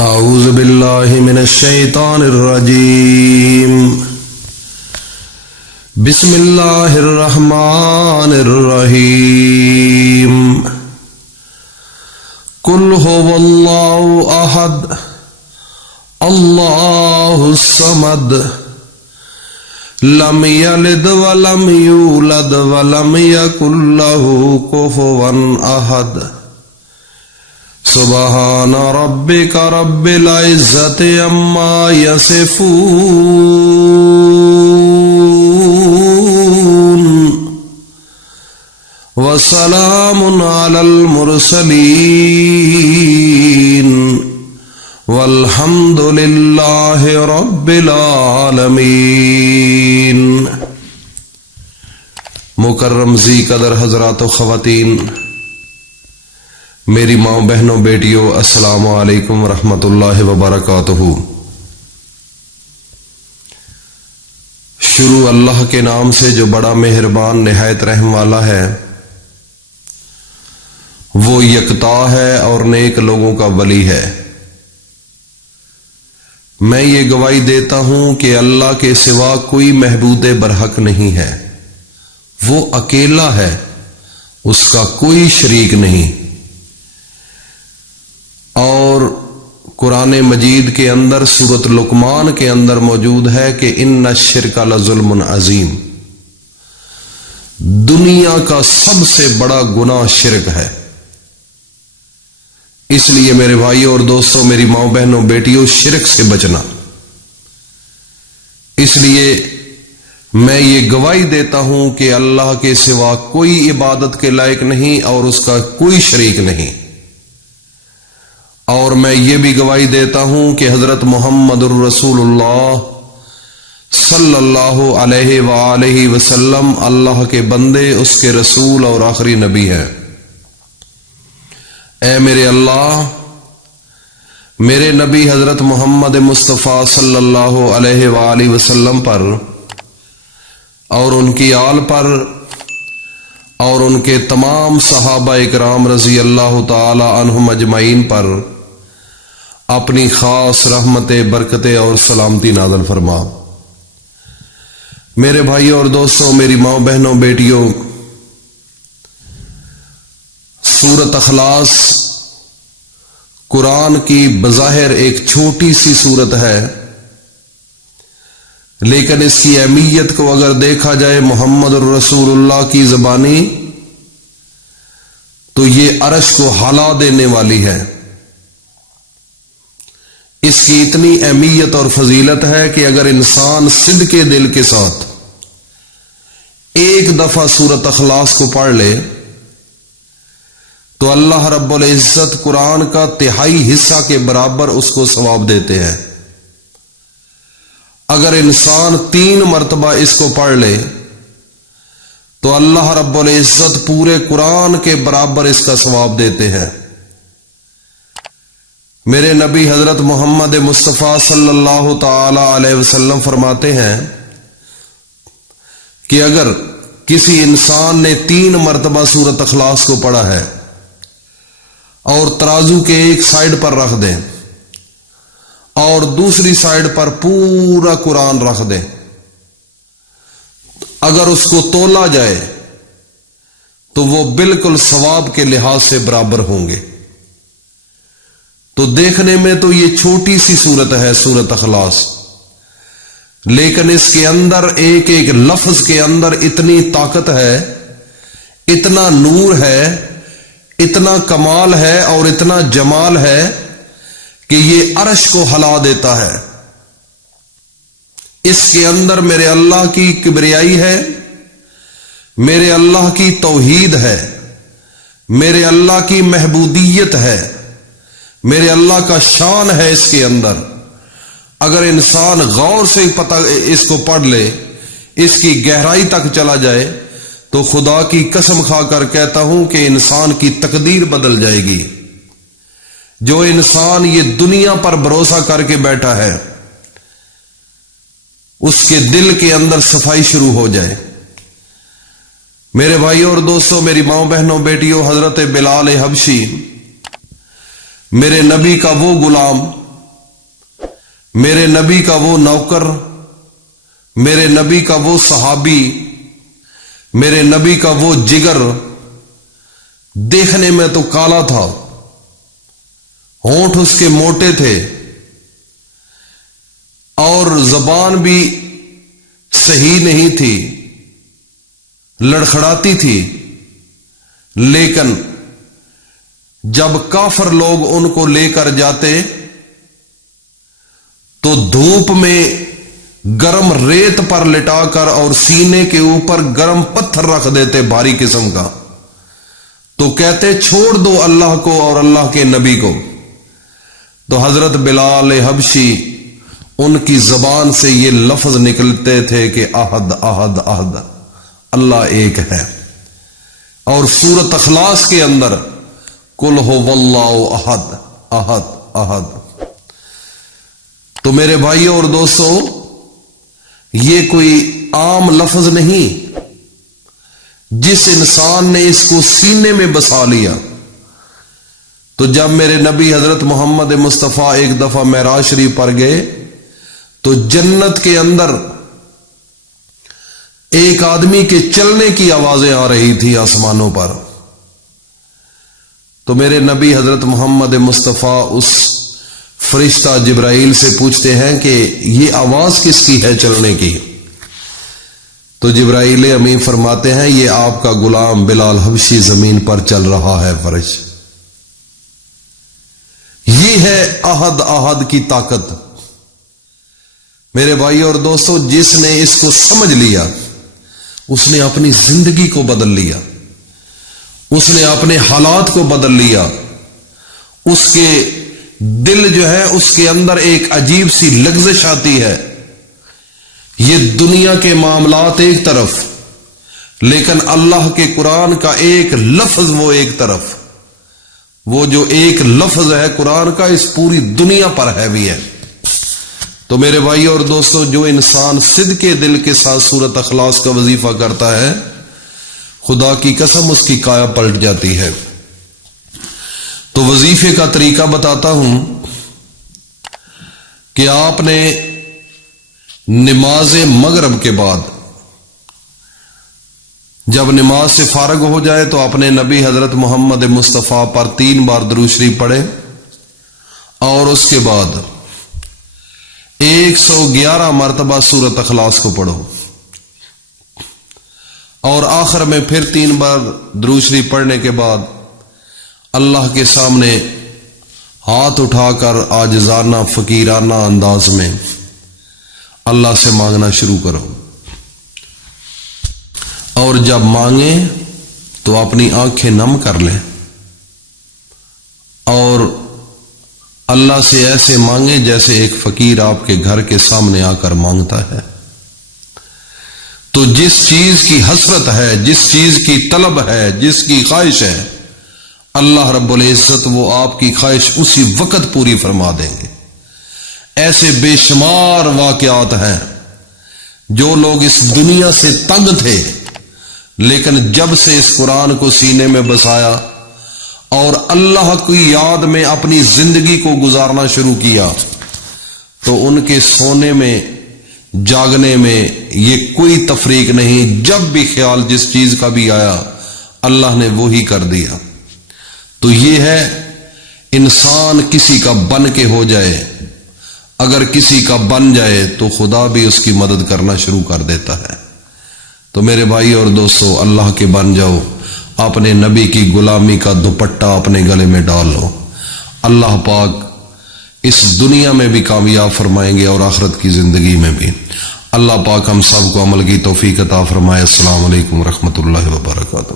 اعوذ باللہ من الشیطان الرجیم بسم اللہ الرحمن الرحیم قل هو اللہ احد اللہ الصمد لم یلد ولم یولد ولم یکن لہ کفوا احد سبحان ربک رب العزت عما یصفون وسلام علی المرسلین والحمد للہ رب العالمین۔ مکرم ذی قدر حضرات و خواتین، میری ماں بہنوں بیٹیوں، السلام علیکم ورحمۃ اللہ وبرکاتہ۔ شروع اللہ کے نام سے جو بڑا مہربان نہایت رحم والا ہے، وہ یکتا ہے اور نیک لوگوں کا ولی ہے۔ میں یہ گواہی دیتا ہوں کہ اللہ کے سوا کوئی معبود برحق نہیں ہے، وہ اکیلا ہے، اس کا کوئی شریک نہیں۔ اور قرآن مجید کے اندر سورۃ لقمان کے اندر موجود ہے کہ ان الشرک لظلم عظیم، دنیا کا سب سے بڑا گناہ شرک ہے۔ اس لیے میرے بھائیوں اور دوستوں، میری ماں بہنوں بیٹیوں، شرک سے بچنا۔ اس لیے میں یہ گواہی دیتا ہوں کہ اللہ کے سوا کوئی عبادت کے لائق نہیں اور اس کا کوئی شریک نہیں۔ اور میں یہ بھی گواہی دیتا ہوں کہ حضرت محمد الرسول اللہ صلی اللہ علیہ وآلہ وسلم اللہ کے بندے، اس کے رسول اور آخری نبی ہیں۔ اے میرے اللہ، میرے نبی حضرت محمد مصطفیٰ صلی اللہ علیہ وآلہ وسلم پر اور ان کی آل پر اور ان کے تمام صحابہ اکرام رضی اللہ تعالی عنہم اجمعین پر اپنی خاص رحمت، برکت اور سلامتی نازل فرما۔ میرے بھائیوں اور دوستوں، میری ماں بہنوں بیٹیوں، سورۃ اخلاص قرآن کی بظاہر ایک چھوٹی سی سورت ہے، لیکن اس کی اہمیت کو اگر دیکھا جائے محمد الرسول اللہ کی زبانی تو یہ عرش کو ہلا دینے والی ہے۔ اس کی اتنی اہمیت اور فضیلت ہے کہ اگر انسان صدق دل کے ساتھ ایک دفعہ سورۃ اخلاص کو پڑھ لے تو اللہ رب العزت قرآن کا تہائی حصہ کے برابر اس کو ثواب دیتے ہیں۔ اگر انسان 3 مرتبہ اس کو پڑھ لے تو اللہ رب العزت پورے قرآن کے برابر اس کا ثواب دیتے ہیں۔ میرے نبی حضرت محمد مصطفیٰ صلی اللہ تعالی علیہ وسلم فرماتے ہیں کہ اگر کسی انسان نے 3 مرتبہ سورۃ اخلاص کو پڑھا ہے اور ترازو کے ایک سائیڈ پر رکھ دیں اور دوسری سائیڈ پر پورا قرآن رکھ دیں، اگر اس کو تولا جائے تو وہ بالکل ثواب کے لحاظ سے برابر ہوں گے۔ تو دیکھنے میں تو یہ چھوٹی سی سورت ہے سورۃ اخلاص، لیکن اس کے اندر ایک ایک لفظ کے اندر اتنی طاقت ہے، اتنا نور ہے، اتنا کمال ہے اور اتنا جمال ہے کہ یہ عرش کو ہلا دیتا ہے۔ اس کے اندر میرے اللہ کی کبریائی ہے، میرے اللہ کی توحید ہے، میرے اللہ کی محبوبیت ہے، میرے اللہ کا شان ہے اس کے اندر۔ اگر انسان غور سے اس کو پڑھ لے، اس کی گہرائی تک چلا جائے تو خدا کی قسم کھا کر کہتا ہوں کہ انسان کی تقدیر بدل جائے گی۔ جو انسان یہ دنیا پر بھروسہ کر کے بیٹھا ہے، اس کے دل کے اندر صفائی شروع ہو جائے۔ میرے بھائیوں اور دوستوں، میری ماں بہنوں بیٹیوں، حضرت بلال حبشی میرے نبی کا وہ غلام میرے نبی کا وہ نوکر، میرے نبی کا وہ صحابی، میرے نبی کا وہ جگر دیکھنے میں تو کالا تھا، ہونٹ اس کے موٹے تھے اور زبان بھی صحیح نہیں تھی، لڑکھڑاتی تھی، لیکن جب کافر لوگ ان کو لے کر جاتے تو دھوپ میں گرم ریت پر لٹا کر اور سینے کے اوپر گرم پتھر رکھ دیتے بھاری قسم کا، تو کہتے چھوڑ دو اللہ کو اور اللہ کے نبی کو۔ تو حضرت بلال حبشی ان کی زبان سے یہ لفظ نکلتے تھے کہ احد احد احد، اللہ ایک ہے۔ اور سورۃ اخلاص کے اندر قل ھو اللہ احد احد احد۔ تو میرے بھائیوں اور دوستو، یہ کوئی عام لفظ نہیں، جس انسان نے اس کو سینے میں بسا لیا۔ تو جب میرے نبی حضرت محمد مصطفیٰ ایک دفعہ معراج شریف پر گئے تو جنت کے اندر ایک آدمی کے چلنے کی آوازیں آ رہی تھی آسمانوں پر۔ تو میرے نبی حضرت محمد مصطفیٰ اس فرشتہ جبرائیل سے پوچھتے ہیں کہ یہ آواز کس کی ہے چلنے کی؟ تو جبرائیل امین فرماتے ہیں یہ آپ کا غلام بلال حبشی زمین پر چل رہا ہے فرش۔ یہ ہے احد احد کی طاقت۔ میرے بھائی اور دوستو، جس نے اس کو سمجھ لیا اس نے اپنی زندگی کو بدل لیا، اس نے اپنے حالات کو بدل لیا۔ اس کے دل جو ہے اس کے اندر ایک عجیب سی لغزش آتی ہے۔ یہ دنیا کے معاملات ایک طرف، لیکن اللہ کے قرآن کا ایک لفظ وہ ایک طرف، وہ جو ایک لفظ ہے قرآن کا اس پوری دنیا پر حاوی ہے۔ تو میرے بھائی اور دوستو، جو انسان صدق دل کے ساتھ سورۃ اخلاص کا وظیفہ کرتا ہے، خدا کی قسم اس کی کایا پلٹ جاتی ہے۔ تو وظیفے کا طریقہ بتاتا ہوں کہ آپ نے نماز مغرب کے بعد جب نماز سے فارغ ہو جائے تو اپنے نبی حضرت محمد مصطفیٰ پر 3 بار درود شریف پڑھے اور اس کے بعد 111 مرتبہ سورۃ اخلاص کو پڑھو، اور آخر میں پھر 3 بار درود شریف پڑھنے کے بعد اللہ کے سامنے ہاتھ اٹھا کر عاجزانہ فقیرانہ انداز میں اللہ سے مانگنا شروع کرو، اور جب مانگیں تو اپنی آنکھیں نم کر لیں اور اللہ سے ایسے مانگیں جیسے ایک فقیر آپ کے گھر کے سامنے آ کر مانگتا ہے۔ تو جس چیز کی حسرت ہے، جس چیز کی طلب ہے، جس کی خواہش ہے، اللہ رب العزت وہ آپ کی خواہش اسی وقت پوری فرما دیں گے۔ ایسے بے شمار واقعات ہیں، جو لوگ اس دنیا سے تنگ تھے لیکن جب سے اس قرآن کو سینے میں بسایا اور اللہ کی یاد میں اپنی زندگی کو گزارنا شروع کیا تو ان کے سونے میں جاگنے میں یہ کوئی تفریق نہیں، جب بھی خیال جس چیز کا بھی آیا اللہ نے وہی کر دیا۔ تو یہ ہے انسان کسی کا بن کے ہو جائے، اگر کسی کا بن جائے تو خدا بھی اس کی مدد کرنا شروع کر دیتا ہے۔ تو میرے بھائی اور دوستو، اللہ کے بن جاؤ، اپنے نبی کی غلامی کا دوپٹہ اپنے گلے میں ڈال لو، اللہ پاک اس دنیا میں بھی کامیاب فرمائیں گے اور آخرت کی زندگی میں بھی۔ اللہ پاک ہم سب کو عمل کی توفیق عطا فرمائے۔ السلام علیکم ورحمۃ اللہ وبرکاتہ۔